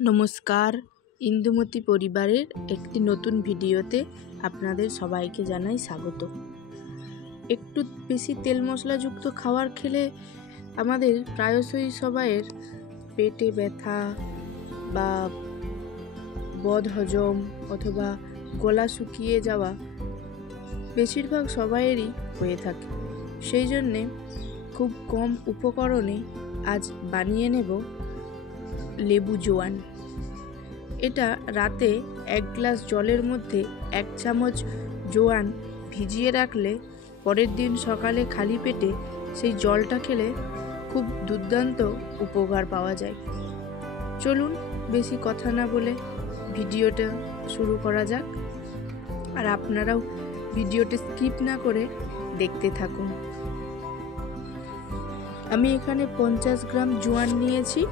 নমস্কার, ইন্দুমতি পরিবারের একটি নতুন ভিডিওতে আপনাদের সবাইকে জানাই স্বাগত। একটু বেশি তেল মশলাযুক্ত খাবার খেলে আমাদের প্রায়শই সবাইয়ের পেটে ব্যথা বা বদহজম অথবা গলা শুকিয়ে যাওয়া বেশিরভাগ সবাইয়েরই হয়ে থাকে। সেই জন্যে খুব কম উপকরণে আজ বানিয়ে নেব লেবু জোয়ান। এটা রাতে 1 গ্লাস জলের মধ্যে 1 চামচ জোয়ান ভিজিয়ে রাখলে পরের দিন সকালে খালি পেটে সেই জলটা খেলে খুব দুর্দান্ত উপকার পাওয়া যায়। চলুন বেশি কথা না বলে ভিডিওটা শুরু করা যাক, আর আপনারাও ভিডিওটা স্কিপ না করে দেখতে থাকুন। আমি এখানে 50 গ্রাম জোয়ান নিয়েছি,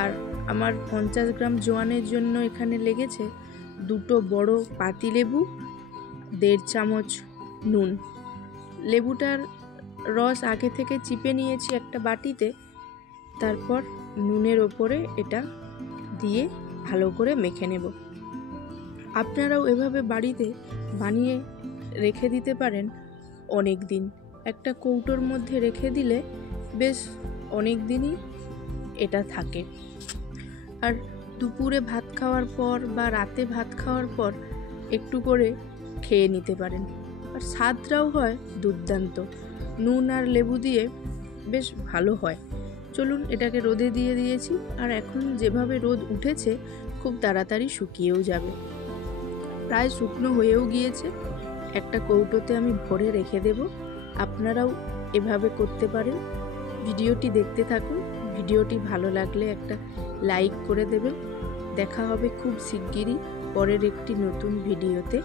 আর আমার 50 গ্রাম জোয়ানের জন্য এখানে লেগেছে 2 বড় পাতিলেবু, 1.5 চামচ নুন। লেবুটার রস আগে থেকে চিপে নিয়েছি একটা বাটিতে, তারপর নুনের ওপরে এটা দিয়ে ভালো করে মেখে নেব। আপনারাও এভাবে বাড়িতে বানিয়ে রেখে দিতে পারেন অনেক দিন। একটা কৌটোর মধ্যে রেখে দিলে বেশ অনেক দিনই এটা থাকে। আর দুপুরে ভাত খাওয়ার পর বা রাতে ভাত খাওয়ার পর একটু করে খেয়ে নিতে পারেন, আর স্বাদটাও হয় দুর্দান্ত। নুন আর লেবু দিয়ে বেশ ভালো হয়। চলুন এটাকে রোদে দিয়ে দিয়েছি, আর এখন যেভাবে রোদ উঠেছে খুব তাড়াতাড়ি শুকিয়েও যাবে। প্রায় শুকনো হয়েও গিয়েছে। একটা কৌটোতে আমি ভরে রেখে দেব। আপনারাও এভাবে করতে পারেন। ভিডিওটি দেখতে থাকুন। ভিডিওটি ভালো লাগলে একটা লাইক করে দেবেন। দেখা হবে খুব শিগগিরই পরের একটি নতুন ভিডিওতে।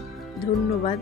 ধন্যবাদ।